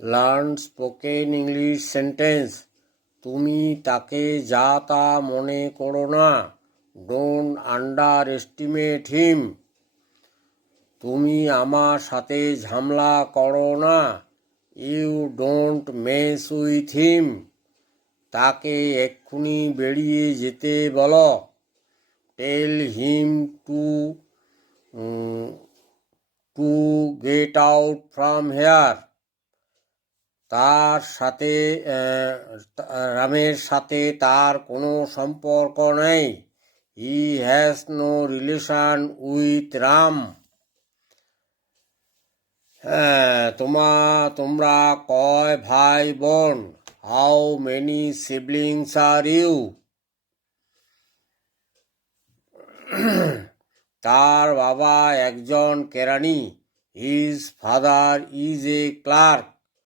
Learn spoken English sentence. তুমি তাকে যা তা মনে করো না। Don't underestimate. Him আমার সাথে ঝামেলা করো না। You don't mess with him. তাকে এক্ষুনি বেরিয়ে যেতে বলো। Tell him to get out from here. তার সাথে রামের সাথে তার কোনো সম্পর্ক নেই। He has no relation with Ram. তোমরা কয় ভাই বোন? How many siblings are you? তার বাবা একজন কেরানি। His father is a clerk.